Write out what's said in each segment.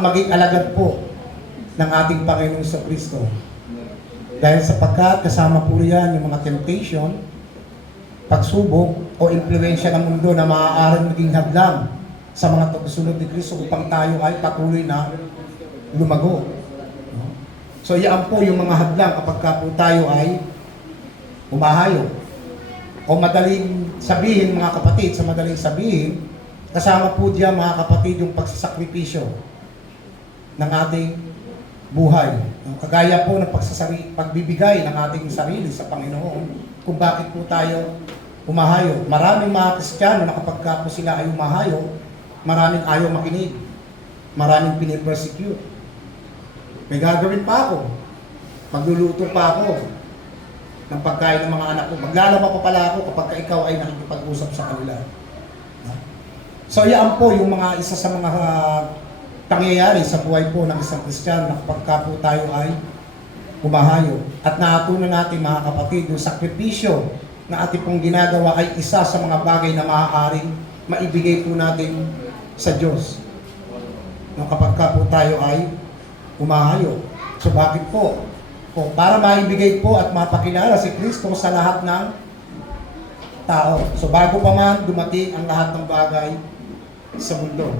maging alagad po ng ating Panginoong Kristo. Dahil sapagkat kasama po riyan yung mga temptation, pagsubok o impluensya ng mundo na maaaring maging hadlang sa mga tagasunod ni Kristo upang tayo ay patuloy na lumago. So yan po yung mga hadlang kapag po tayo ay humahayo. O madaling sabihin mga kapatid, sa madaling sabihin, kasama po diyan mga kapatid yung pagsasakripisyo ng ating buhay. Kagaya po ng pagbibigay ng ating sarili sa Panginoon kung bakit po tayo humahayo. Maraming mga Kristiyano na kapag po sila ay humahayo, maraming ayaw makinig. Maraming pinipersecute. May gagawin pa ako. Magluluto pa ako ng pagkain ng mga anak ko. Maglalaba pa pala ako kapag ikaw ay nakikipag-usap sa kanila. So yan po yung mga isa sa mga pangyayari sa buhay po ng isang Kristiyano na kapag po tayo ay humahayo. At natutunan natin mga kapatid, yung sakripisyo na ating pong ginagawa ay isa sa mga bagay na maaaring maibigay po natin sa Diyos. Kapag po tayo ay humahayo. So bakit po? Para maibigay po at mapakilala si Kristo sa lahat ng tao. So bago pa man dumating ang lahat ng bagay sa mundo.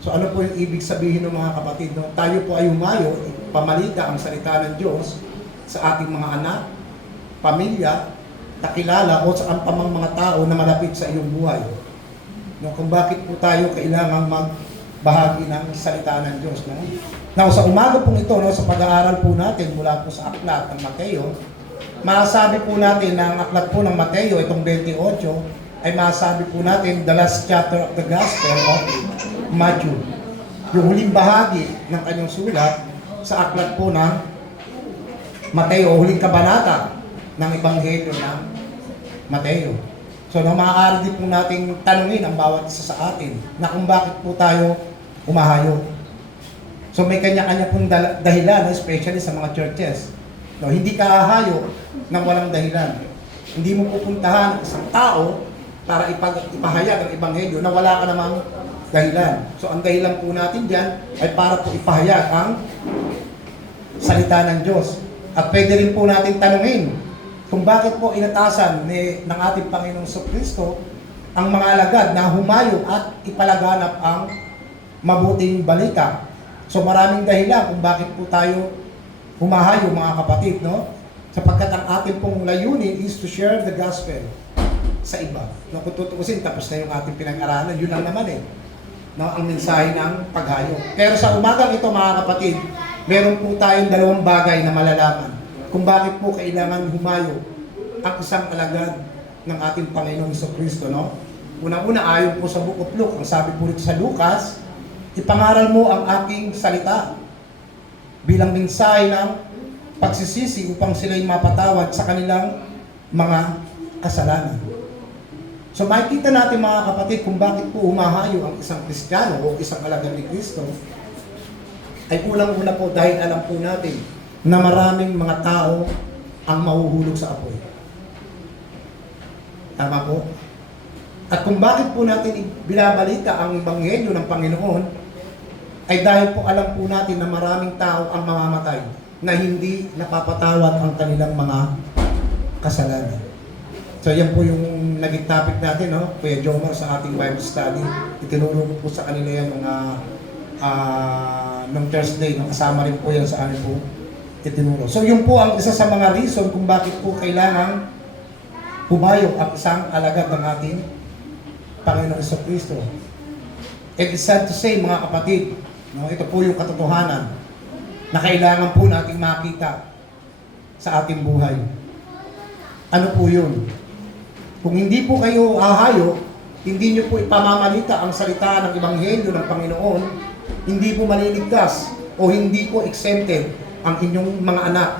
So ano po yung ibig sabihin ng mga kapatid? No? Tayo po ay humayo, pamalita ang salita ng Diyos sa ating mga anak, pamilya, kakilala o sa ampamang mga tao na malapit sa iyong buhay. No? Kung bakit po tayo kailangang magbahagi ng salita ng Diyos. No? Now, sa umaga pong ito, no, sa pag-aaral po natin mula po sa aklat ng Mateo, masasabi po natin na ang aklat po ng Mateo, itong 28, ay masasabi po natin the last chapter of the Gospel of Matthew. Yung huling bahagi ng kanyang sulat sa aklat po ng Mateo, huling kabanata ng Ebanghelyo ng Mateo. So, maaari din po nating tanungin ang bawat isa sa atin na kung bakit po tayo humahayo. So may kanya-kanya pong dahilan, especially sa mga churches. No, hindi ka hahayo ng walang dahilan. Hindi mo pupuntahan ang isang tao para ipahayag ang ebanghelyo na wala ka namang dahilan. So ang dahilan po natin dyan ay para po ipahayag ang salita ng Diyos. At pwede rin po natin tanungin kung bakit po inatasan ng ating Panginoong Kristo ang mga alagad na humayo at ipalaganap ang mabuting balita. So maraming dahilan kung bakit po tayo humahayo mga kapatid, no? Sapagkat ang ating pong layunin is to share the gospel sa iba. No, kung tutuusin, tapos na yung ating pinag-aralan, yun lang naman eh. No, ang mensahe ng paghayo. Pero sa umagang ito mga kapatid, meron po tayong dalawang bagay na malalaman kung bakit po kailangan humayo ang isang alagad ng ating Panginoong Kristo, no? Unang-una, ayon po sa Book of Luke, ang sabi po rito sa Lucas, ipangaral mo ang aking salita bilang mensahe ng pagsisisi upang sila'y mapatawad sa kanilang mga kasalanan. So makikita natin mga kapatid kung bakit po humahayo ang isang Kristiyano o isang alagad ni Kristo ay unang-una po dahil alam po natin na maraming mga tao ang mahuhulog sa apoy. Tama po? At kung bakit po natin binabalita ang ebanghelyo ng Panginoon ay dahil po alam po natin na maraming tao ang mamamatay na hindi napapatawad ang kanilang mga kasalanan. So yan po yung naging topic natin, no? Kuya Jomar, sa ating Bible study. Itinuro po sa kanila yan nung Thursday, kasama rin po yan sa amin po itinuro. So yun po ang isa sa mga reason kung bakit po kailangang humayo ang isang alagad ng ating Panginoon Kristo. It is sad to say mga kapatid, no, ito po yung katotohanan na kailangan po nating makita sa ating buhay. Ano po yun? Kung hindi po kayo hahayo, hindi nyo po ipamamalita ang salita ng ebanghelyo ng Panginoon, hindi po maliligtas o hindi po exempted ang inyong mga anak,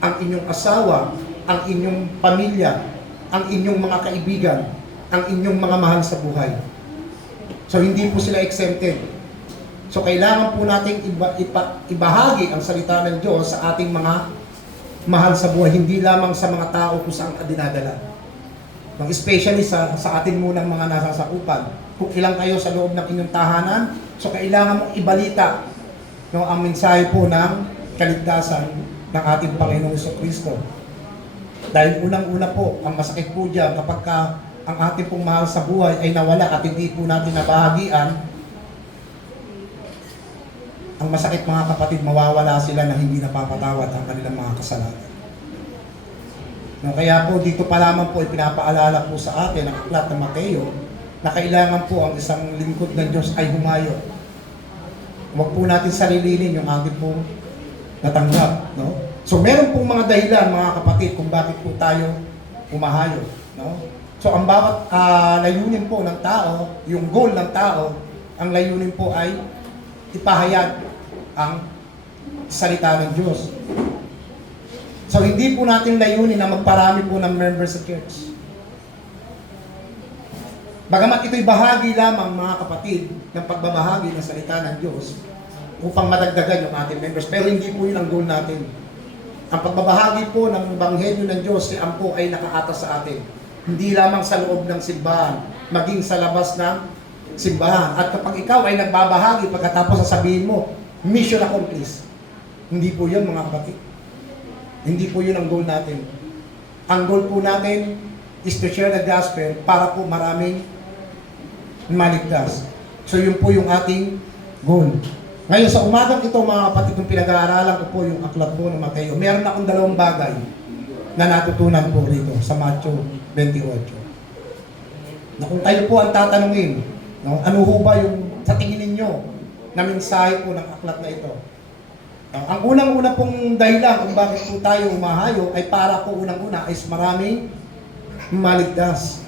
ang inyong asawa, ang inyong pamilya, ang inyong mga kaibigan, ang inyong mga mahal sa buhay. So hindi po sila exempted. So kailangan po nating ibahagi ang salita ng Diyos sa ating mga mahal sa buhay, hindi lamang sa mga tao kung saan ka dinadala. Especially sa ating munang mga nasasakupan. kung ilang kayo sa loob ng inyong tahanan. So kailangan mong ibalita ang mensahe po ng kaligtasan ng ating Panginoong Kristo. Dahil unang-una po, ang masakit po dyan kapag ang ating pong mahal sa buhay ay nawala at hindi po natin nabahagian, ang masakit mga kapatid, mawawala sila na hindi napapatawad ang kanilang mga kasalanan. No, kaya po dito pa lamang po ipinapaalala po sa atin ang aklat ng Mateo na kailangan po ang isang lingkod ng Diyos ay humayo. Huwag po natin sarilinin yung ating pong natanggap. No? So meron pong mga dahilan mga kapatid kung bakit po tayo humahayo. No? So ang bawat layunin po ng tao, yung goal ng tao, ang layunin po ay ipahayag ang salita ng Diyos. So hindi po natin layunin na magparami po ng members sa church. Bagamat ito'y bahagi lamang mga kapatid ng pagbabahagi ng salita ng Diyos upang madagdagan yung ating members, pero hindi po yun ang goal natin. Ang pagbabahagi po ng Ebanghelyo ng Diyos siya po ay nakaatas sa atin. Hindi lamang sa loob ng simbahan, maging sa labas ng simbahan. At kapag ikaw ay nagbabahagi, pagkatapos sasabihin mo, mission accomplished. Hindi po yun mga kapatid. Hindi po yun ang goal natin. Ang goal po natin is to share the gospel para po maraming maligtas. So yun po yung ating goal. Ngayon sa umagang ito mga kapatid, kung pinag-aaralan ko po yung aklat po ng Mateo, meron akong dalawang bagay na natutunan po rito sa Matthew 28. Na kung tayo po ang tatanungin, no, ano ho ba yung sa tingin ninyo na mensahe po ng aklat na ito? Ang unang-una pong dahilan kung bakit po tayo umahayo ay para po unang-una ay maraming maligtas.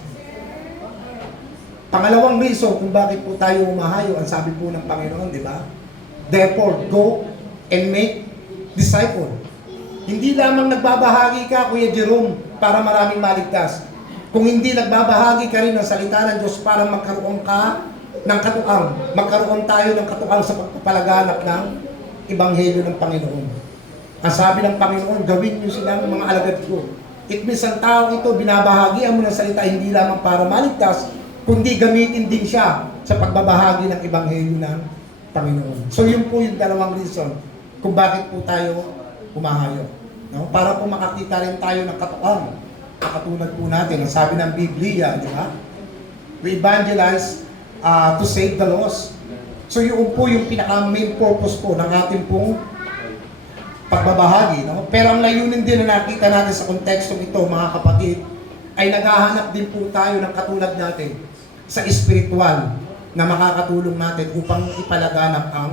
Pangalawang reason kung bakit po tayo umahayo, ang sabi po ng Panginoon, di ba? Therefore, go and make disciple. Hindi lamang nagbabahagi ka, Kuya Jerome, para maraming maligtas. Kung hindi nagbabahagi ka rin ng salita ng Diyos para magkaroon ka ng katuang, magkaroon tayo ng katuang sa pagpapalaganap ng Ebanghelyo ng Panginoon. Ang sabi ng Panginoon, gawin niyo silang mga alagad ko. It means ang taong ito, binabahagian mo ng salita hindi lamang para maligtas, kundi gamitin din siya sa pagbabahagi ng Ebanghelyo ng Panginoon. So yun po yung dalawang reason kung bakit po tayo humahayo. No? Para po makakita rin tayo ng katuang. Katulad po natin, ang sabi ng Biblia, di ba? We evangelize to save the lost. So yun po yung pinaka-main purpose po ng ating pong pagbabahagi. No? Pero ang layunin din na nakita natin sa kontekstong ito, mga kapatid, ay naghahanap din po tayo ng katulad natin sa espiritual na makakatulong natin upang ipalaganap ang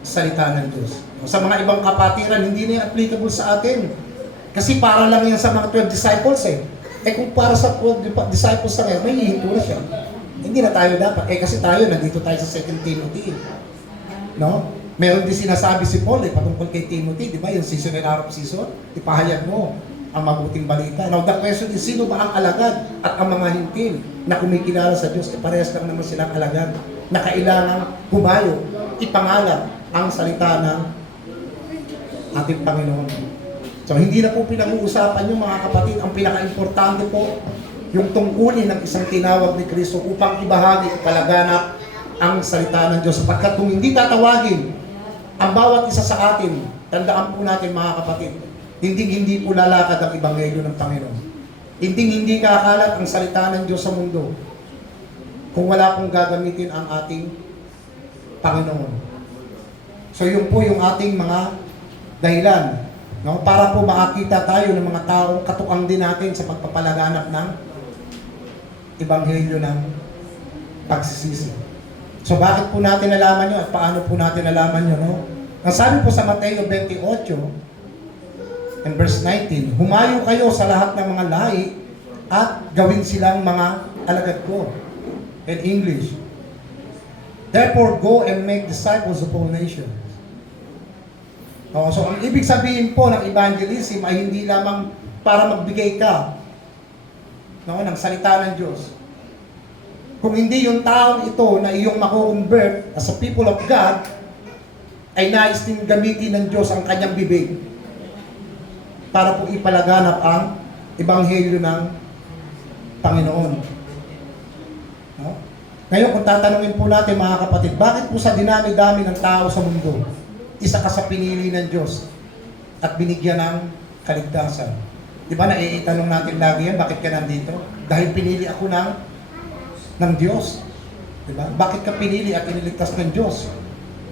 salita ng Diyos. Sa mga ibang kapatiran, hindi na applicable sa atin. Kasi para lang yan sa mga 12 disciples eh. Eh kung para sa 12 disciples na ngayon, may hihinto na siya. Hindi na tayo dapat. Eh kasi tayo, nandito tayo sa 2 Timothy. No? Meron din sinasabi si Paul patungkol kay Timothy, di ba? Yung season and hour of season, ipahayag mo ang mabuting balita. Now the question is, sino ba ang alagad at ang mga hintil na kumikilala sa Diyos? Parehas lang naman silang alagad na kailangang humayo, ipangalan ang salita ng ating Panginoon. So hindi na po pinag-uusapan yung mga kapatid. Ang pinaka-importante po, yung tungkulin ng isang tinawag ni Kristo upang ibahagi, ipalaganap ang salita ng Diyos. Sapagkat kung hindi tatawagin ang bawat isa sa atin, tandaan po natin mga kapatid, hindi po lalakad ang Ebanghelyo ng Panginoon. Hindi kakalat ang salita ng Diyos sa mundo kung wala pong gagamitin ang ating Panginoon. So yun po yung ating mga dahilan, no? Para po makakita tayo ng mga taong katuang din natin sa pagpapalaganap ng Ebanghelyo ng pagsisisi. So bakit po natin nalaman yun at paano po natin nalaman yun? No? Ang sabi po sa Mateo 28 and verse 19, humayo kayo sa lahat ng mga lahi at gawin silang mga alagad ko. In English, therefore go and make disciples of all nations. So ang ibig sabihin po ng evangelism ay hindi lamang para magbigay ka ng salita ng Diyos. Kung hindi yung taong ito na iyong mako-convert as a people of God, ay nais din gamitin ng Diyos ang kanyang bibig para po ipalaganap ang Ebanghelyo ng Panginoon. No? Ngayon, kung tatanungin po natin mga kapatid, bakit po sa dinami-dami ng tao sa mundo, isa ka sa pinili ng Diyos at binigyan ng kaligtasan? Di ba naiitanong natin lagi yan, bakit ka nandito? Dahil pinili ako ng Diyos. Di ba? Bakit ka pinili at iniligtas ng Diyos?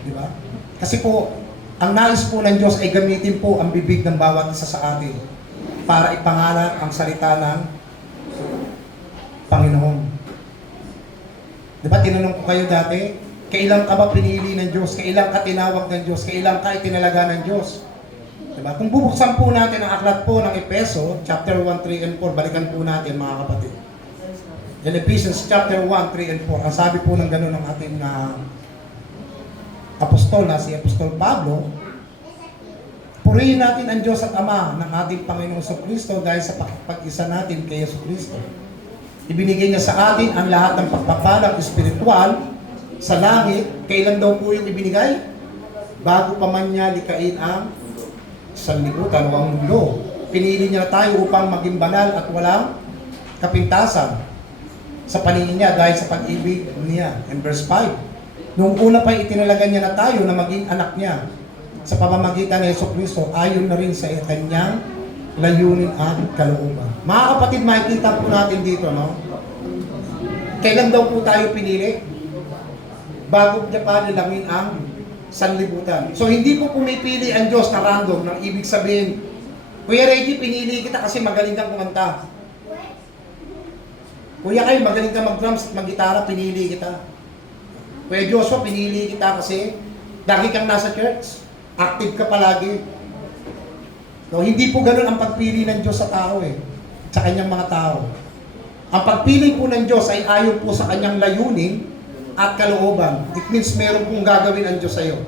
Di ba? Kasi po, ang nais po ng Diyos ay gamitin po ang bibig ng bawat isa sa atin para ipangalan ang salita ng Panginoon. Di ba, tinanong ko kayo dati, kailan ka ba pinili ng Diyos? Kailan ka tinawag ng Diyos? Kailan ka itinalaga ng Diyos? Di ba? Kung bubuksan po natin ang aklat po ng Efeso, chapter 1, 3, and 4, balikan po natin mga kapatid. In Ephesians chapter 1, 3, and 4, ang sabi po ng gano'n ng ating apostol na si Apostol Pablo, purihin natin ang Diyos at Ama ng ating Panginoong Kristo dahil sa pag-isa natin kay Yesu Kristo. Ibinigay niya sa atin ang lahat ng pagpapalang espiritual sa langit. Kailan daw po yung ibinigay? Bago pa man niya likain ang sanlibutan o ang mundo. Pinili niya tayo upang maging banal at walang kapintasan sa paningin niya dahil sa pag-ibig niya. In verse 5, noong una pa itinalaga niya na tayo na maging anak niya sa pamamagitan ng Yesu Kristo, ayon na rin sa kanyang layunin at kalooban. Mga kapatid, makikita po natin dito, no? Kailan daw po tayo pinili? Bago niya pa nilangin ang sanlibutan. So, hindi po pumipili ang Diyos na random, nang ibig sabihin, Kuya Reggie, pinili kita kasi magaling kang kumanta. Kuya Kyle, magaling kang mag-drums at mag-gitara, pinili kita. Kuya Joshua, pinili kita kasi lagi kang nasa church. Active ka palagi. No, hindi po ganun ang pagpili ng Diyos sa tao sa kanyang mga tao. Ang pagpili po ng Diyos ay ayon po sa kanyang layunin at kalooban. It means meron pong gagawin ang Diyos sa iyo.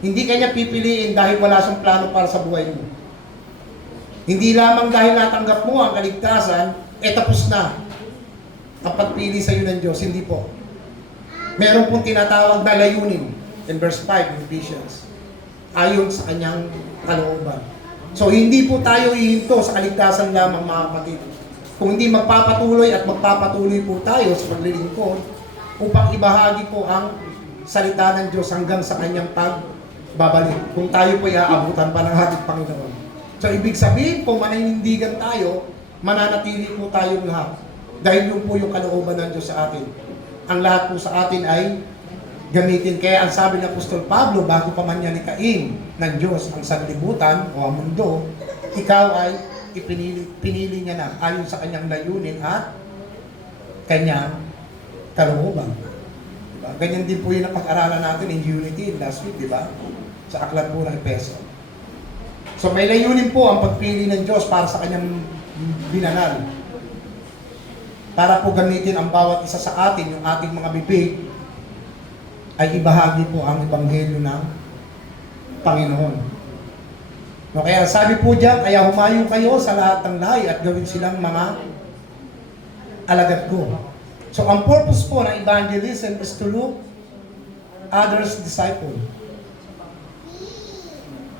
Hindi kanya pipiliin dahil wala siyang plano para sa buhay mo. Hindi lamang dahil natanggap mo ang kaligtasan, tapos na ang pagpili sa iyo ng Diyos. Hindi po. Meron pong tinatawag na layunin in verse 5 in Ephesians. Ayon sa kanyang kalooban. So, hindi po tayo ihinto sa kaligtasan lamang mga kapatid. Kung hindi magpapatuloy at magpapatuloy po tayo sa paglilingkod upang ibahagi po ang salita ng Diyos hanggang sa kanyang pagbabalik. Kung tayo po iaabutan pa ng ating Panginoon. So, ibig sabihin po, mananindigan tayo, mananatili po tayong lahat. Dahil yun po yung kalooban ng Diyos sa atin. Ang lahat po sa atin ay gamitin. Kaya ang sabi ng Apostol Pablo, bago pa man niya nikain ng Diyos ang sanlibutan o ang mundo, ikaw ay pinili niya na ayon sa kanyang layunin at kanyang kalooban. Diba? Ganyan din po yung napag-aralan natin in Unity last week, di ba? Sa aklat po ng Efeso. So may layunin po ang pagpili ng Diyos para sa kanyang binanal. Para po gamitin ang bawat isa sa atin, yung ating mga bibig, ay ibahagi po ang ebanghelyo ng Panginoon. No, kaya sabi po diyan, kaya humayo kayo sa lahat ng lahi at gawin silang mga alagad ko. So ang purpose po ng evangelism is to look others disciple.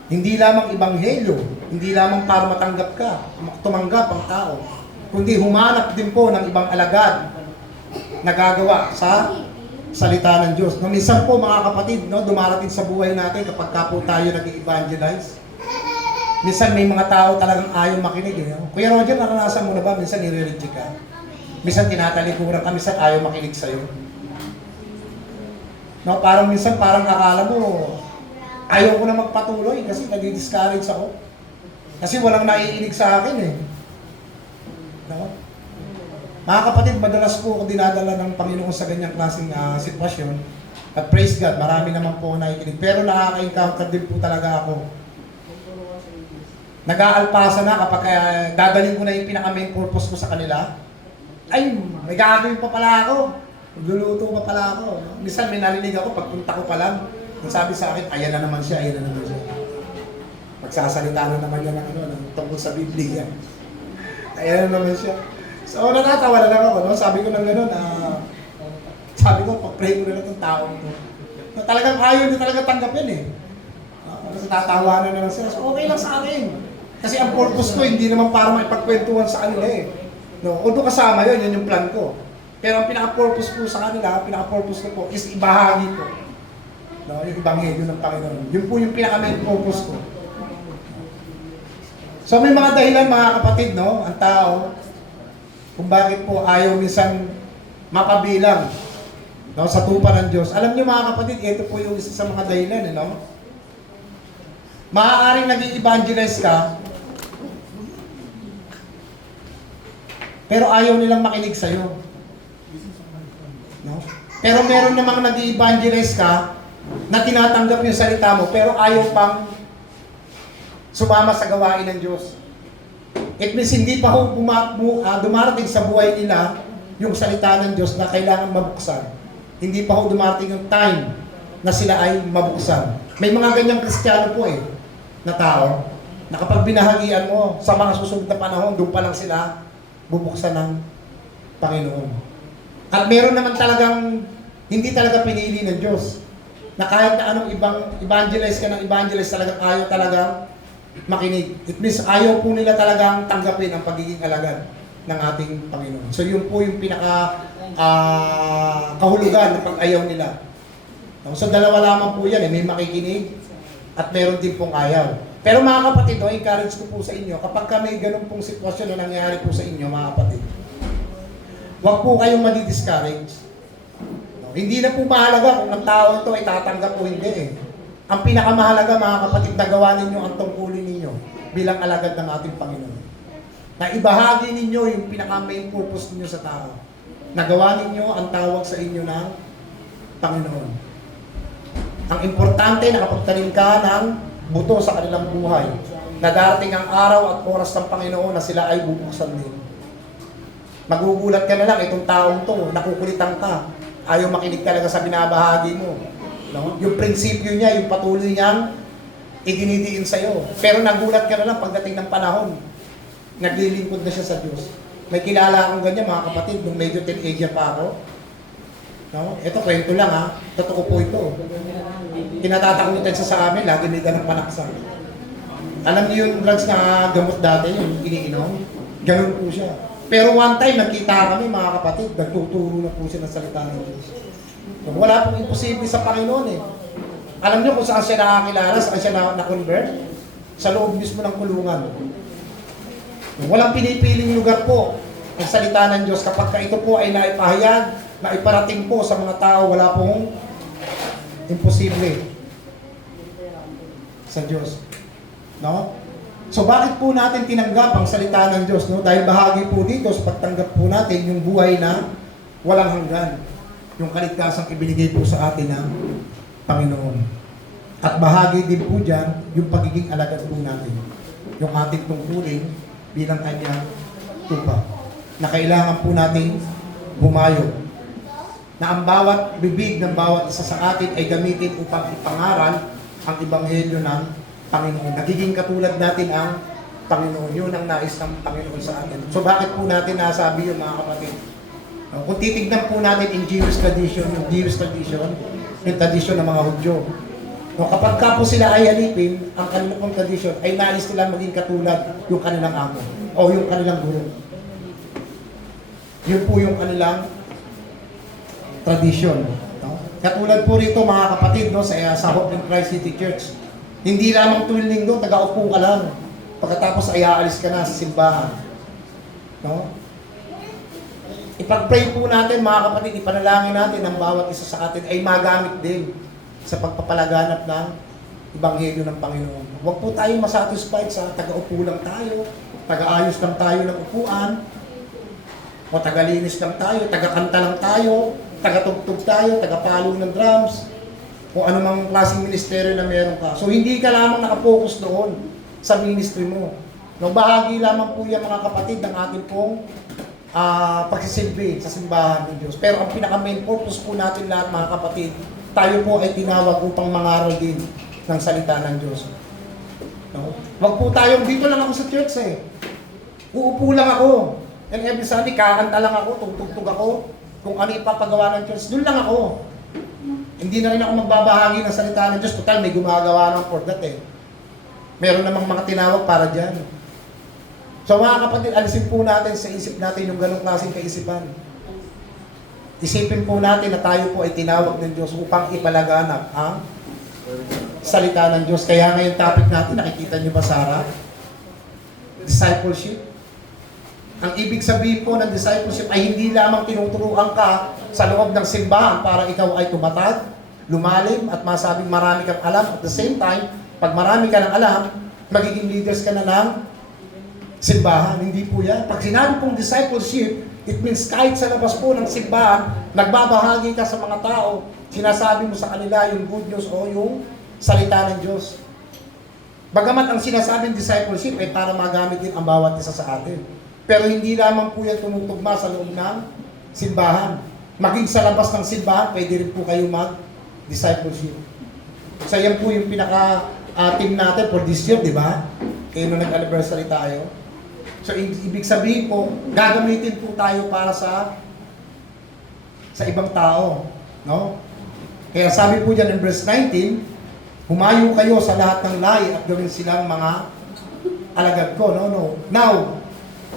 Hindi lamang ebanghelyo, hindi lamang para matanggap ka, tumanggap ang tao, kundi humanap din po ng ibang alagad na gagawa sa salita ng Diyos. No, minsan po mga kapatid, no, dumarating sa buhay natin kapag ka po tayo nag-evangelize. Minsan may mga tao talagang ayaw makinig. No? Kuya Roger, naranasan mo na ba? Minsan nire-reject ka. Minsan tinatalikuran ka, minsan ayaw makinig sa'yo. No, parang minsan parang akala mo, ayaw ko na magpatuloy kasi nadi-discourage ako. Kasi walang naiinig sa akin No? Mga kapatid, madalas po ako dinadala ng Panginoon sa ganyang klaseng sitwasyon. At praise God, marami naman po nakikinig. Pero nakaka-encounter din po talaga ako. Nag-aalpasa na kapag gagaling ko na yung pinaka-main purpose ko sa kanila. Ay, may gagawin pa pala ako. Magluluto pa pala ako. Minsan may narinig ako, pagpunta ko pa lang, ang sabi sa akin, ayan na naman siya, ayan na naman siya. Magsasalita na naman niya ng tungkol sa Biblia. Ayan na naman siya. So, natatawa na lang ako, no? Sabi ko ng gano'n, sabi ko, pag-pray ko na lang itong taong ito. Talagang ayaw niya talaga tanggapin Kasi tatawanan na lang sila. So, okay lang sa akin. Kasi ang purpose ko, hindi naman para maipagkwentuhan sa kanila No? Although kasama yun yung plan ko. Pero ang pinaka-purpose po sa kanila, ang pinaka-purpose ko po is ibahagi ko. No, yung Ebanghelyo ng Panginoon. Yun po yung pinaka-main purpose ko. So may mga dahilan mga kapatid, no, ang tao, kung bakit po ayaw minsan mapabilang, no, sa tupa ng Diyos. Alam niyo mga kapatid, ito po yung isa sa mga dahilan, no? Maaaring nag-i-evangelize ka, pero ayaw nilang makinig sa'yo. No? Pero meron namang nag-i-evangelize ka na tinatanggap yung salita mo, pero ayaw pang sumama sa gawain ng Diyos. It means hindi pa ho dumarating sa buhay nila yung salita ng Diyos na kailangan mabuksan. Hindi pa ho dumarating yung time na sila ay mabuksan. May mga ganyang Kristiyano po na tao, na kapag binahagian mo sa mga susunod na panahon, doon pa lang sila bubuksan ng Panginoon. At meron naman talagang hindi talaga pinili ng Diyos, na kahit na anong ibang evangelize ka ng evangelize, talagang ayaw talagang makinig. It means ayaw po nila talagang tanggapin ang pagiging alagad ng ating Panginoon. So yun po yung pinaka kahulugan ng pag-ayaw nila. So dalawa lamang po yan, may makikinig at meron din pong ayaw. Pero mga kapatid, encourage ko po sa inyo, kapag may ganun pong sitwasyon na nangyari po sa inyo, mga kapatid, huwag po kayong madi-discourage. Hindi na po mahalaga kung ang tao ito ay tatanggap o hindi. Ang pinakamahalaga mga kapatid, nagawa ninyo ang tungkulin ninyo bilang alagad ng ating Panginoon. Na ibahagi ninyo yung pinaka-main purpose ninyo sa tao. Nagawa ninyo ang tawag sa inyo ng Panginoon. Ang importante, nakapagtanim ka ng buto sa kanilang buhay. Na darating ang araw at oras ng Panginoon na sila ay bubuksan din. Magugulat ka na lang, itong taong to, nakukulitan ka. Ayaw makinig talaga sa binabahagi mo. No? Yung prinsipyo niya, yung patuloy niyang idinidiin sa'yo. Pero nagulat ka na lang pagdating ng panahon. Naglilingkod na siya sa Diyos. May kilala akong ganyan mga kapatid, nung medyo teenager pa ako. No? Ito, kwento lang ha. Totoo po ito. Kinatatakutan siya sa amin, lagi may ganang panaksa. Alam niyo yung drugs na gamot dati, yung iniinom? Ganun po siya. Pero one time, nagkita kami mga kapatid, nagtuturo na po siya ng salita ng Diyos. So, wala pong imposible sa Panginoon Alam niyo kung saan siya nakakilala, saan siya na-convert? Sa loob mismo ng kulungan. Walang pinipiling lugar po ang salita ng Diyos. Kapag ito po ay naipahayag, naiparating po sa mga tao, wala pong imposible sa Diyos. No? So bakit po natin tinanggap ang salita ng Diyos? No? Dahil bahagi po dito sa pagtanggap po natin yung buhay na walang hanggan. Yung kaligtasang ibinigay po sa atin ng Panginoon. At bahagi din po dyan yung pagiging alagad po natin. Yung ating tungkulin bilang kanyang tupa. Na kailangan po natin bumayo. Na ang bawat bibig ng bawat isa sa atin ay gamitin upang ipangaral ang Ebanghelyo ng Panginoon. Nagiging katulad natin ang Panginoon. Yun ang nais ng Panginoon sa atin. So bakit po natin nasabi yun mga kapatid? Kung titignan po natin in Jewish tradition, yung tradition ng mga Hudyo. Kapag ka po sila ay alipin, ang kanilang tradition ay nais nila maging katulad yung kanilang amo o yung kanilang guro. Yun po yung kanilang tradition. No? Katulad po rito mga kapatid sa Hope in Christ City Church. Hindi lamang tuwing linggo, taga-upo ka lang. Pagkatapos ay aalis ka na sa simbahan. No? Ipag-pray po natin mga kapatid, ipanalangin natin ang bawat isa sa atin ay magamit din sa pagpapalaganap ng Ebanghelyo ng Panginoon. Huwag po tayong masatisfied sa taga-upo lang tayo, taga-ayos lang tayo ng upuan, o taga-linis lang tayo, taga-kanta lang tayo, taga-tugtog tayo, taga-palo ng drums, o anumang klaseng ministeryo na meron ka. So hindi ka lamang nakapokus doon sa ministry mo. No, bahagi lamang po yan mga kapatid ng ating pong pagsisilbi sa simbahan ng Diyos. Pero ang pinaka-main purpose po natin lahat mga kapatid, tayo po ay tinawag upang mangaral din ng salita ng Diyos. No? Wag po tayong, dito lang ako sa church uupo lang ako. And every Sunday, kakanta lang ako, tugtog ako, kung ano ipapagawa ng church, doon lang ako. Hindi na rin ako magbabahagi ng salita ng Diyos. Total, may gumagawa ng for that Meron namang mga tinawag para dyan. So mga kapatid, alisin po natin sa isip natin yung ganong klaseng kaisipan. Isipin po natin na tayo po ay tinawag ng Diyos upang ipalaganap ang salita ng Diyos. Kaya ngayon topic natin, nakikita niyo ba, Sarah? Discipleship. Ang ibig sabihin po ng discipleship ay hindi lamang tinuturuan ka sa loob ng simbahan para ikaw ay tumatag, lumalim, at masabing marami kang alam. At the same time, pag marami ka ng alam, magiging leaders ka na ng simbahan. Hindi po yan. Pag sinabi pong discipleship, it means kahit sa labas po ng simbahan, nagbabahagi ka sa mga tao, sinasabi mo sa kanila yung good news o yung salita ng Diyos. Bagamat ang sinasabing discipleship ay para magamit din ang bawat isa sa atin. Pero hindi lamang po yan tumutugma sa loob ng simbahan. Maging sa labas ng simbahan, pwede rin po kayo mag-discipleship. So yan po yung pinaka-team natin for this year, di ba? Kaya nung nag-anniversary tayo. So ibig sabihin po, gagamitin po tayo para sa ibang tao. No? Kaya sabi po dyan in verse 19, humayo kayo sa lahat ng lahi at gawin silang mga alagad ko. No? Now,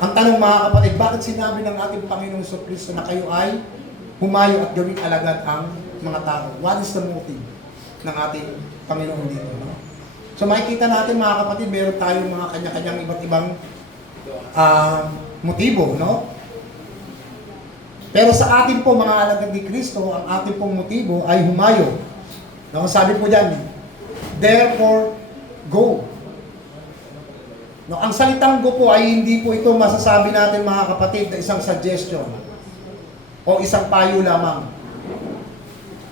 ang tanong mga kapatid, bakit sinabi ng ating Panginoong Kristo na kayo ay humayo at gawing alagad ang mga tao? What is the motive ng ating Panginoon dito? No? So makikita natin mga kapatid, meron tayong mga kanya-kanyang iba't ibang motibo. No? Pero sa ating po mga alagad ni Kristo, ang ating pong motibo ay humayo. No? Sabi po dyan, therefore, go. No, ang salitang go po ay hindi po ito masasabi natin mga kapatid na isang suggestion o isang payo lamang.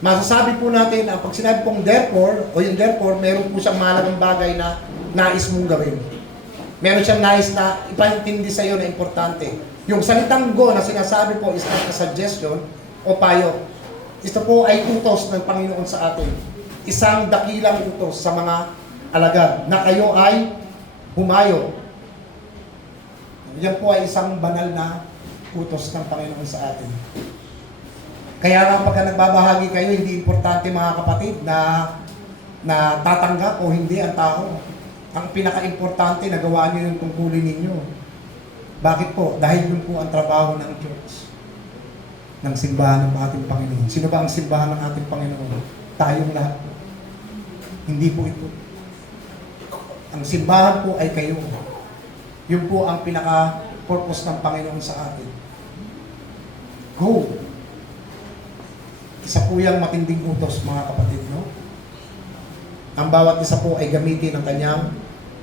Masasabi po natin na pag sinabi pong therefore o yung therefore, meron po siyang mahalagang bagay na nais mong gawin. Meron siyang nais na ipaintindi sa iyo na importante. Yung salitang go na sinasabi po is not a suggestion o payo. Ito po ay utos ng Panginoon sa atin. Isang dakilang utos sa mga alagad na kayo ay humayo. Yan po ay isang banal na utos ng Panginoon sa atin. Kaya nga pagka nagbabahagi kayo, hindi importante mga kapatid na tatanggap o hindi ang tao. Ang pinaka-importante, nagawa niyo yung tungkulin ninyo. Bakit po? Dahil yun po ang trabaho ng church, ng simbahan ng ating Panginoon. Sino ba ang simbahan ng ating Panginoon? Tayong lahat. Hindi po ito. Ang simbahan po ay kayo. Yun po ang pinaka-purpose ng Panginoon sa atin. Go! Isa po yung matinding utos, mga kapatid, no? Ang bawat isa po ay gamitin ang kanyang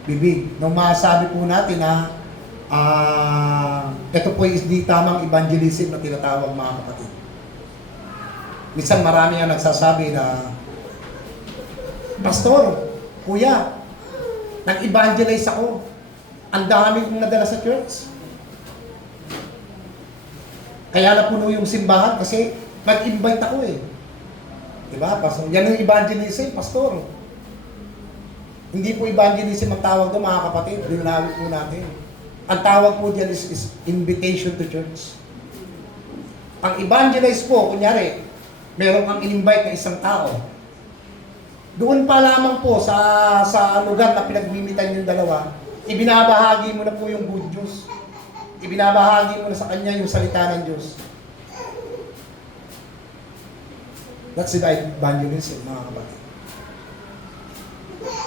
bibig. Nung masabi po natin na ito po is di tamang evangelism na tinatawag, mga kapatid. Minsan marami ang nagsasabi na, Pastor, Kuya, nag-evangelize ako. Ang dami kong nadala sa church. Kaya napuno yung simbahan kasi nag-invite ako eh. Diba? Pastor? Yan yung evangelism, Pastor. Hindi po evangelism ang tawag doon, mga kapatid. Linawin po natin. Ang tawag po diyan is invitation to church. Ang evangelize po, kunyari, meron kang in-invite na isang tao. Doon pa lamang po sa lugar na pinagmimitan yung dalawa, ibinabahagi mo na po yung good news. Ibinabahagi mo na sa kanya yung salita ng Diyos. That's the evangelism, mga kapatid.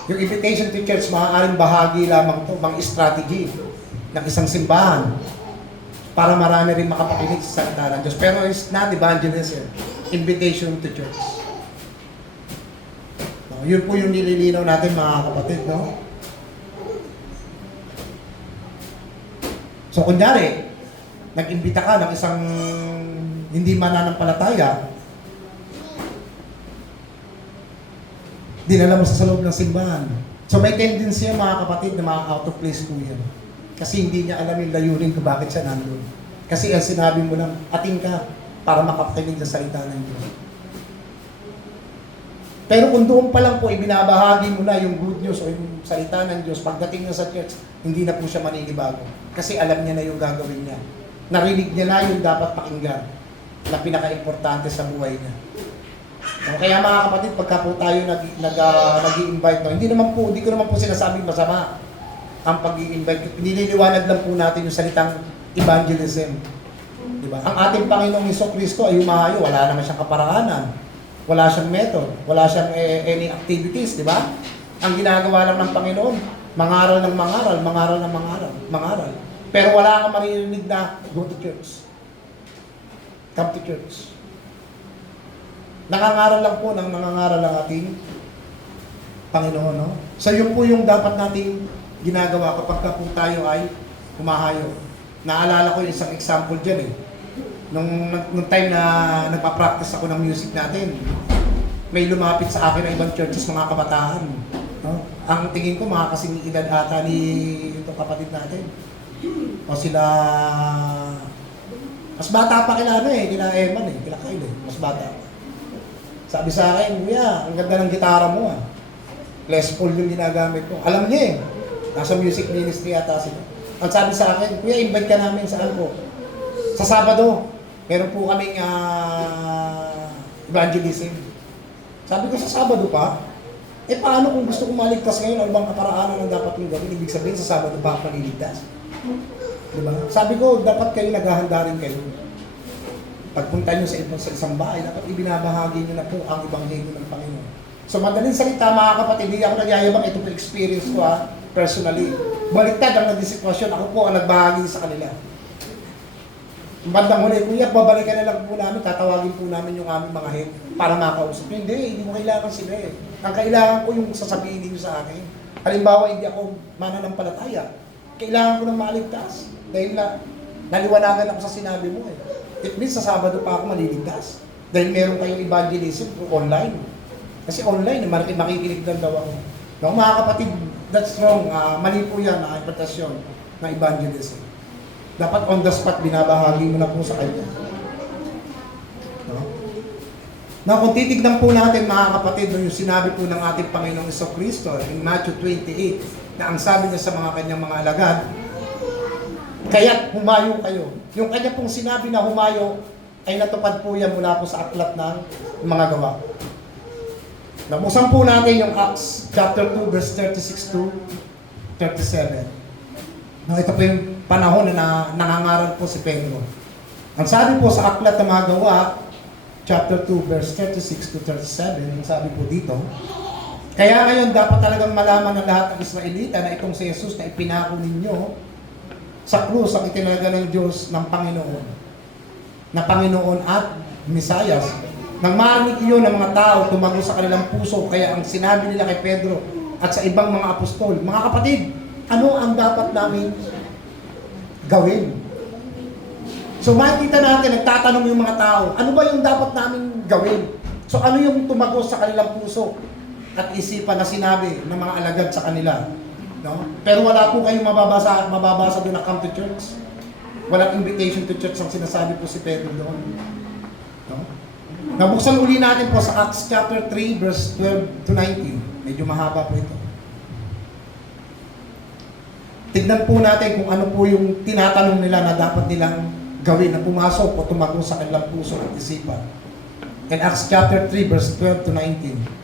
Yung invitation to church, maaaring bahagi lamang to, mga strategy ng isang simbahan para marami rin makapakinig sa salita ng Diyos. Pero it's not evangelism, invitation to church. Yun po yung nililinaw natin, mga kapatid, no? So, kunyari, nag-imbita ka ng isang hindi mananampalataya, dinala mo sa loob ng simbahan. So, may tendency yan, mga kapatid, na mga out of place po yan. Kasi hindi niya alam yung layunin kung bakit siya nandun. Kasi ang sinabi mo lang, ating ka para makapakinig sa salita ng Diyos. Pero kung doon pa lang po, ibinabahagi mo na yung good news o yung salita ng Diyos, pagdating na sa church, hindi na po siya maninibago. Kasi alam niya na yung gagawin niya. Narinig niya na yung dapat pakinggan na pinaka-importante sa buhay niya. So, kaya mga kapatid, pagka po tayo nag-i-invite, hindi ko naman po sinasabing masama ang pag-i-invite. Nililiwanag lang po natin yung salitang evangelism. Di ba? Ang ating Panginoong Hesukristo ay humahayo, wala naman siyang kaparaanan. Wala siyang method, wala siyang any activities, di ba? Ang ginagawa lang ng Panginoon, mangaral ng mangaral, mangaral ng mangaral, mangaral. Pero wala kang maririnig na go to church. Come to church. Nangangaral lang po ng nangangaral ang ating Panginoon, no? So yun po yung dapat nating ginagawa kapag po tayo ay humahayo. Naalala ko yung isang example dyan eh. Nung time na nagpa-practice ako ng music natin, may lumapit sa akin ng ibang churches, mga kabataan. No? Ang tingin ko, mga kasing edad ata ni itong kapatid natin. O sila... Mas bata pa kila kila Eman kila Kyle mas bata. Sabi sa akin, Kuya, ang ganda ng gitara mo Les Paul yung ginagamit ko. Alam niya nasa music ministry ata sila. Ang sabi sa akin, Kuya, invite ka namin saan po? Sa Sabado. Meron po kaming evangelism. Sabi ko, sa Sabado pa? Paano kung gusto kong maligtas ngayon? Ano bang kaparaanan ang dapat kong gawin? Ibig sabihin, sa Sabado pa ako maliligtas. Diba? Sabi ko, dapat kayo naghahanda rin kayo. Pagpunta nyo sa isang bahay, dapat ibinabahagi nyo na po ang ebanghelyo ng Panginoon. So, madaling salita, mga kapatid, hindi ako nagyayabang, ito po experience ko personally. Baliktad ang naging sitwasyon, ako po ang nagbahagi sa kanila. Bandang huli, Kuya, babalikan na lang po namin, tatawagin po namin yung aming mga head para makausap. Hindi mo kailangan sila Ang kailangan ko yung sasabihin niyo sa akin. Halimbawa, hindi ako mananampalataya. Kailangan ko ng maligtas. Dahil naliwanagan ako sa sinabi mo It means sa Sabado pa ako maliligtas. Dahil meron kayong evangelism online. Kasi online, makikinig lang daw ako. No, mga kapatid, that's wrong. Mali po yan na interpretasyon ng evangelism. Dapat on the spot, binabahagi mo na po sa kanya. No? Now, kung titignan po natin, mga kapatid, yung sinabi po ng ating Panginoong Jesucristo in Matthew 28, na ang sabi niya sa mga kanyang mga alagad, kaya't humayo kayo. Yung kanya pong sinabi na humayo, ay natupad po yan mula po sa aklat ng mga gawa. Nabuksan po natin yung Acts chapter 2, verse 36 to 37. No, ito po yung panahon na nangangaral po si Pedro. Ang sabi po sa aklat ng mga gawa, chapter 2, verse 36 to 37, ang sabi po dito, kaya ngayon dapat talagang malaman ng lahat ng Israelita na itong si Jesus na ipinako ninyo sa krus ang itinalaga ng Diyos ng Panginoon. Na Panginoon at Mesiyas. Nang marinig iyon ng mga tao, tumago sa kanilang puso, kaya ang sinabi nila kay Pedro at sa ibang mga apostol, mga kapatid, ano ang dapat namin gawin? So makikita natin, nagtatanong yung mga tao, ano ba yung dapat namin gawin? So ano yung tumago sa kanilang puso at isipan na sinabi ng mga alagad sa kanila? No? Pero wala po kayong mababasa doon na come to church. Walang invitation to church ang sinasabi po si Pedro doon. No? Nabuksan uli natin po sa Acts chapter 3, verse 12 to 19. Medyo mahaba po ito. Tignan po natin kung ano po yung tinatanong nila na dapat nilang gawin na pumasok o tumago sa kanilang puso at isipan. In Acts chapter 3, verse 12 to 19.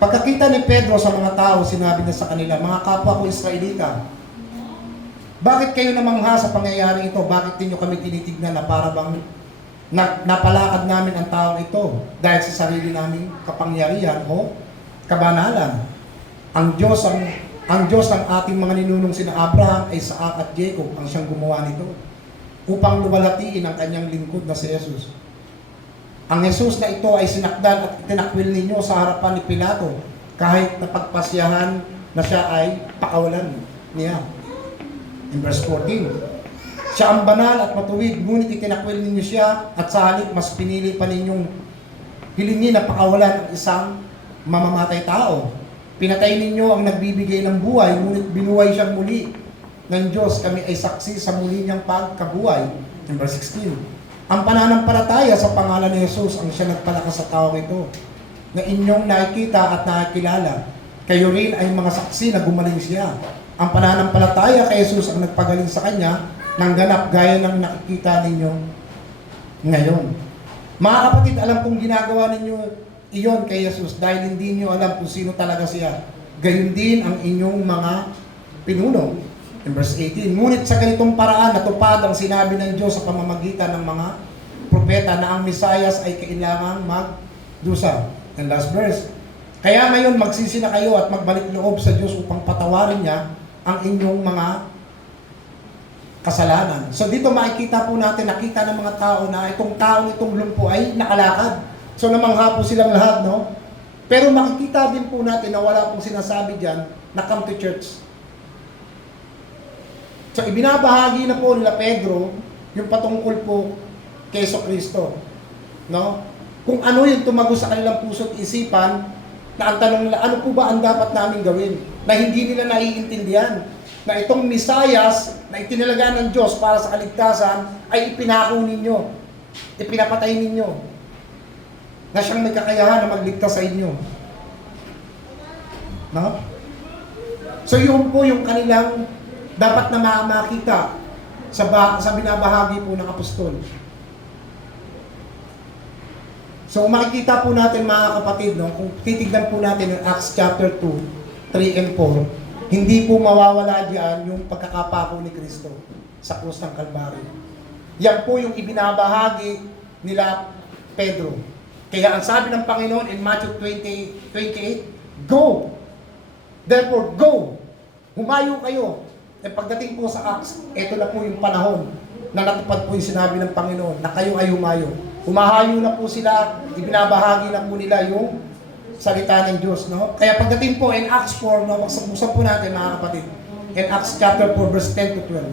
Pagkakita ni Pedro sa mga tao, sinabi niya sa kanila, mga kapwa ko Israelita, bakit kayo namangha sa pangyayari ito? Bakit niyo kami tinitignan na para bang napalakad namin ang taong ito dahil sa sarili naming kapangyarihan o kabanalan? Ang Diyos ang ating mga ninunong sina Abraham, Isaac at Jacob ang siyang gumawa nito upang luwalhatiin ang kanyang lingkod na si Jesus. Ang Jesus na ito ay sinakdan at itinakwil ninyo sa harapan ni Pilato kahit napagpasyahan na siya ay pakawalan niya. In verse 14, siya ang banal at matuwid, ngunit itinakwil ninyo siya at sa halip mas pinili pa ninyong hilingin na pakawalan ang isang mamamatay tao. Pinatay ninyo ang nagbibigay ng buhay, ngunit binuhay siyang muli ng Diyos. Kami ay saksi sa muli niyang pagkabuhay. In verse 16, ang pananampalataya sa pangalan ni Jesus ang siya nagpalakas sa taong ito, na inyong nakikita at nakikilala. Kayo rin ay mga saksi na gumaling siya. Ang pananampalataya kay Jesus ang nagpagaling sa kanya ng ganap gaya ng nakikita ninyo ngayon. Mga kapatid, alam kong ginagawa ninyo iyon kay Jesus dahil hindi niyo alam kung sino talaga siya. Gayon din ang inyong mga pinuno. In verse 18, ngunit sa ganitong paraan natupad ang sinabi ng Diyos sa pamamagitan ng mga propeta na ang Mesiyas ay kailangang magdusa. And last verse, kaya ngayon magsisi na kayo at magbalik loob sa Diyos upang patawarin niya ang inyong mga kasalanan. So dito makikita po natin, nakita ng mga tao na itong taong itong lumpo ay nakalakad. So namangha po silang lahat, no? Pero makikita din po natin na wala pong sinasabi dyan na come to church. So ibinabahagi na po nila Pedro yung patungkol po kay Jesucristo, no? Kung ano yung tumago sa kanilang puso't isipan, na ang tanong nila, ano po ba ang dapat namin gawin? Na hindi nila naiintindihan na itong Mesiyas na itinalaga ng Diyos para sa kaligtasan ay ipinako ninyo, ipinapatay ninyo, na siyang may kakayahan na magligtas sa inyo. No? So yun po yung kanilang dapat na makita sa binabahagi po ng apostol. So makikita po natin mga kapatid, no, kung titignan po natin yung Acts chapter 2, 3 and 4, hindi po mawawala diyan yung pagkakapako ni Kristo sa krus ng Kalbaryo. Yan po yung ibinabahagi nila Pedro. Kaya ang sabi ng Panginoon in Matthew 20:28, go! Therefore, go! Humayo kayo. E pagdating po sa Acts, ito na po yung panahon na natupad po yung sinabi ng Panginoon na kayo ay humayo. Humahayo na po sila, ibinabahagi na po nila yung salita ng Diyos, no? Kaya pagdating po in Acts 4, no, buksan po natin mga kapatid, in Acts chapter 4, verse 10 to 12.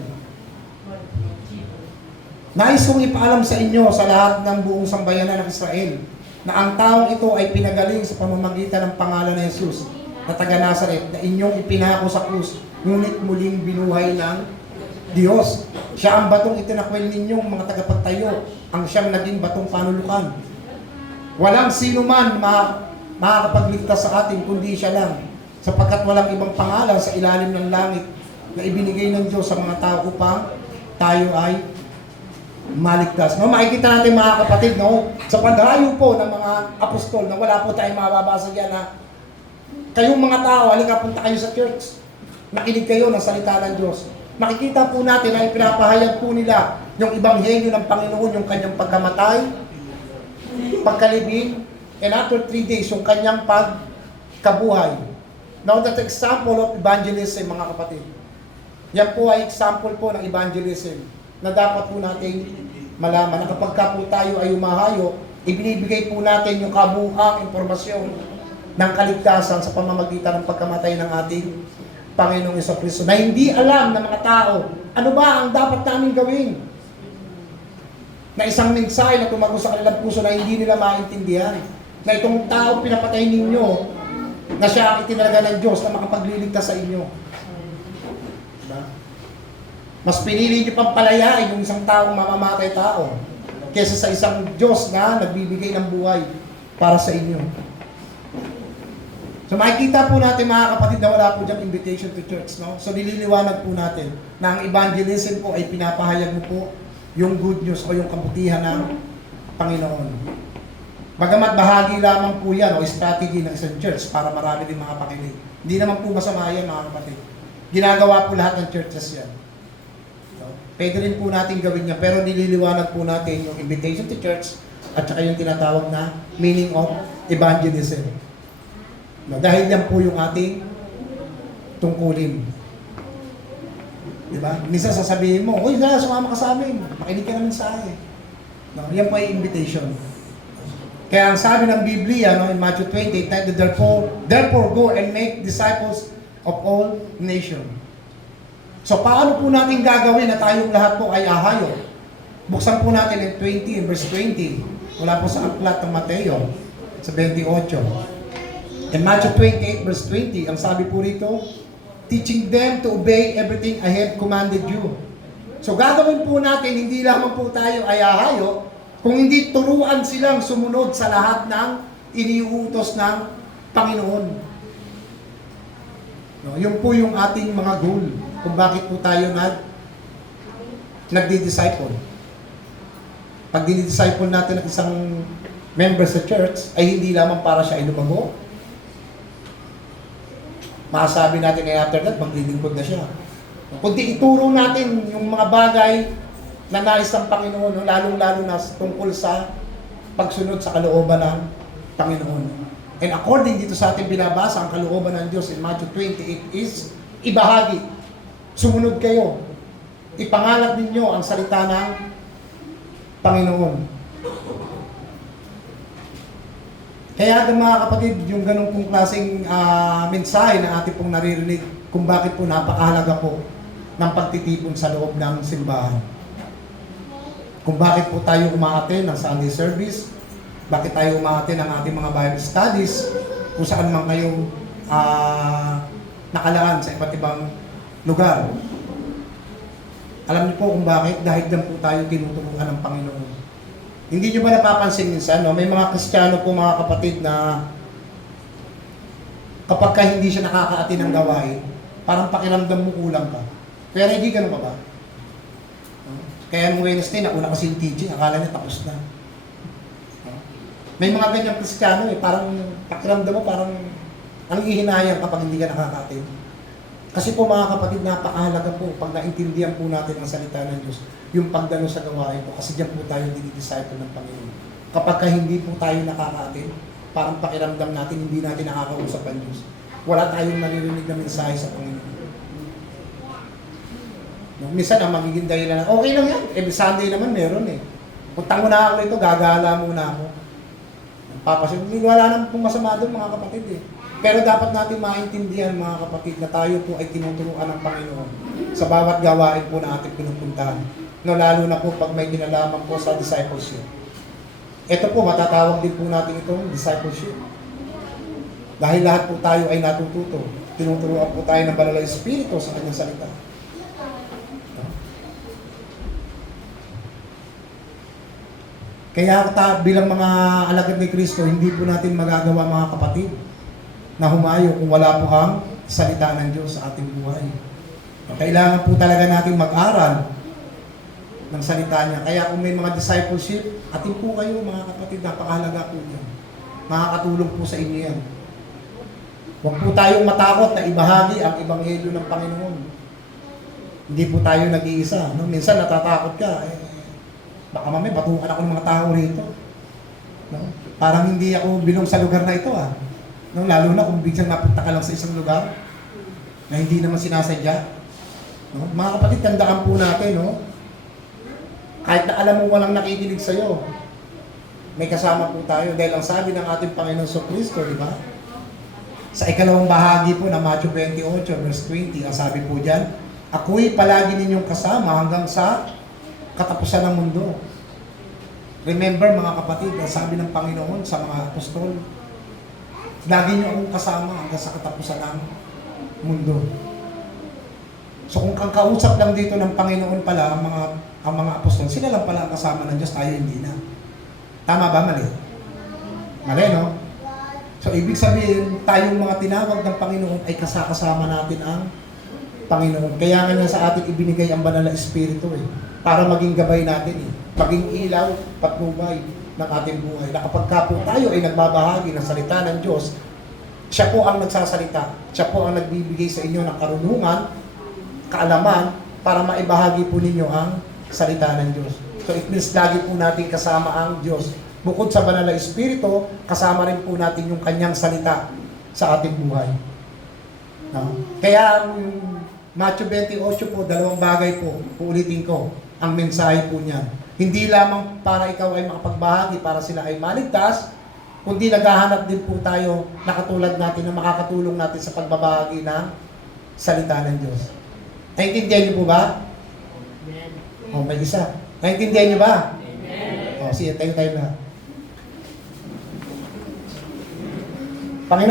Nais kong ipaalam sa inyo sa lahat ng buong sambayanan ng Israel na ang taong ito ay pinagaling sa pamamagitan ng pangalan ng Jesus na taga Nazaret na inyong ipinako sa krus, ngunit muling binuhay ng Diyos. Siya ang batong itinakwil ninyong mga tagapagtayo, ang siyang naging batong panulukan. Walang sino man makakapagligtas sa atin kundi siya lang, sapagkat walang ibang pangalan sa ilalim ng langit na ibinigay ng Diyos sa mga tao upang tayo ay maligtas. No, makikita natin mga kapatid, no, sa paghahayo po ng mga apostol na wala po tayong mababasa diyan na kayong mga tao, halika punta kayo sa church. Makinig kayo ng salita ng Diyos. Makikita po natin na ipinapahayag po nila yung ebanghelyo ng Panginoon, yung kanyang pagkamatay, pagkalibing, and after 3 days, yung kanyang pagkabuhay. Now, that's example of evangelism, mga kapatid. Yan po ay example po ng evangelism na dapat po natin malaman na kapag po tayo ay umahayo, ibinibigay po natin yung kabuuang impormasyon ng kaligtasan sa pamamagitan ng pagkamatay ng ating Panginoong Jesucristo na hindi alam ng mga tao ano ba ang dapat namin gawin. Na isang mensahe na tumago sa kanilang puso na hindi nila maintindihan. Na itong tao pinapatay ninyo na siya ang itinalaga ng Diyos na makapagliligtas sa inyo. Diba? Mas pinili niyo pang palayain yung isang taong mamamatay tao kaysa sa isang Diyos na nagbibigay ng buhay para sa inyo. So makikita po natin mga kapatid na wala po diyang invitation to church, no? So nililiwanag po natin na ang evangelism po ay pinapahayag mo po yung good news o yung kabutihan ng Panginoon. Bagamat bahagi lamang po yan o strategy ng isang church para marami din mga pakinig. Hindi naman po masama yan mga kapatid. Ginagawa po lahat ng churches yan. So, pwede rin po natin gawin yan, pero nililiwanag po natin yung invitation to church at saka yung tinatawag na meaning of evangelism. No, dahil yan po yung ating tungkulin. Diba? Minsan sasabihin mo, uy, sumama ka sa amin. Makinig ka naman sa akin. No, yan po ay invitation. Kaya ang sabi ng Biblia, no, in Matthew 20, therefore go and make disciples of all nations. So paano po natin gagawin na tayong lahat po ay ahayo? Buksan po natin in 20, in verse 20. Wala po sa aklat ng Mateo, sa 28. In Matthew 28, verse 20, ang sabi po rito, teaching them to obey everything I have commanded you. So gagawin po natin, hindi lamang po tayo ay ahayo, kung hindi turuan silang sumunod sa lahat ng iniuutos ng Panginoon. No, yun po yung ating mga goal, kung bakit po tayo nagdi-disciple. Pag dinidisciple natin ng isang member sa church, ay hindi lamang para siya ay lumago. Masasabi natin ay after that, maglilingkod na siya. Kundi ituro natin yung mga bagay na nais ng Panginoon, no? Lalong-lalo na tungkol sa pagsunod sa kalooban ng Panginoon. And according dito sa ating binabasa, ang kalooban ng Diyos in Matthew 28 is ibahagi. Sumunod kayo. Ipangalat ninyo ang salita ng Panginoon. Kaya mga kapatid, yung ganun pong klaseng mensahe na ating pong naririnig kung bakit po napakahalaga po ng pagtitipon sa loob ng simbahan. Kung bakit po tayo umaaten ng Sunday service, bakit tayo umaaten ng ating mga Bible studies, kung saan man kayo nakalaan sa iba't ibang lugar. Alam niyo po kung bakit? Dahil dyan po tayo tinuturuan ng Panginoon. Hindi niyo ba napapansin minsan, no? May mga Kristiyano po mga kapatid na kapag ka hindi siya nakakaati ng gawain, parang pakiramdam mo kulang ka. Pero hindi ganun pa ba? Kaya nung Wednesday, nauna kasi yung TG, akala niya tapos na. May mga ganyang Kristiyano parang pakiramdam mo, parang ang ihinayang kapag hindi ka nakakatin. Kasi po mga kapatid, napakahalaga po pag naintindihan po natin ang salita ng Diyos, yung pagdalo sa gawain po, kasi diyan po tayo dinidisciple ng Panginoon. Kapag ka hindi po tayo nakakatin, parang pakiramdam natin, hindi natin nakakausap ang Diyos. Wala tayong naririnig na mensahe sa Panginoon. No, minsan ang magiging dahilan na, okay lang yan, every Sunday naman meron Puntang mo na ako rito, gagala muna ako. Wala naman pong masama doon mga kapatid Pero dapat natin maintindihan mga kapatid na tayo po ay tinuturuan ng Panginoon sa bawat gawain po na ating pinupuntahan. No, lalo na po pag may kinalaman po sa discipleship. Ito po, matatawag din po natin itong discipleship. Dahil lahat po tayo ay natututo. Tinuturuan po tayo ng Banal na Espiritu sa kanyang salita. Kaya bilang mga alagad ni Kristo, hindi po natin magagawa mga kapatid na humayo kung wala po ang salita ng Diyos sa ating buhay. Kailangan po talaga natin mag-aral ng salita niya. Kaya kung may mga discipleship, atin po kayo mga kapatid, napakahalaga po niyan. Makakatulong po sa inyo yan. Huwag po tayong matakot na ibahagi ang ebanghelyo ng Panginoon. Hindi po tayo nag-iisa. No? Minsan natatakot ka, baka mamaya batukan ako ng mga tao rito. No? Parang hindi ako bilong sa lugar na ito No? Lalo na kung biglang napunta ka lang sa isang lugar na hindi naman sinasadya. No? Mga kapatid, tandaan po natin, no? Kahit na alam mo walang nakikinig sa'yo, may kasama po tayo. Dahil ang sabi ng ating Panginoon sa Kristo, di ba? Sa ikalawang bahagi po ng Matthew 28, verse 20, ang sabi po dyan, ako'y palagi ninyong kasama hanggang sa katapusan ng mundo. Remember mga kapatid, ang sabi ng Panginoon sa mga apostol, lagi niyo akong kasama hanggang sa katapusan ng mundo. So kung kang kausap lang dito ng Panginoon pala, ang mga apostol, sila lang pala ang kasama ng Diyos, tayo hindi na. Tama ba? Mali? Mali, no? So ibig sabihin, tayong mga tinawag ng Panginoon ay kasama natin ang Panginoon. Kaya nga niya sa atin ibinigay ang Banal na Espiritu para maging gabay natin maging ilaw, patnubay ng ating buhay. Na kapag po tayo ay nagbabahagi ng salita ng Diyos, siya po ang nagsasalita. Siya po ang nagbibigay sa inyo ng karunungan, kaalaman, para maibahagi po ninyo ang salita ng Diyos. So it means lagi po natin kasama ang Diyos. Bukod sa Banal na Espiritu, kasama rin po natin yung kanyang salita sa ating buhay. No? Kaya Matthew 28 po, dalawang bagay po, uulitin ko, ang mensahe po niyan. Hindi lamang para ikaw ay makapagbahagi, para sila ay maligtas, kundi naghahanap din po tayo na katulad natin, na makakatulong natin sa pagbabahagi ng salita ng Diyos. Naintindihan niyo po ba? Amen. May isa. Naintindihan niyo ba? Amen. Sige, tayo na.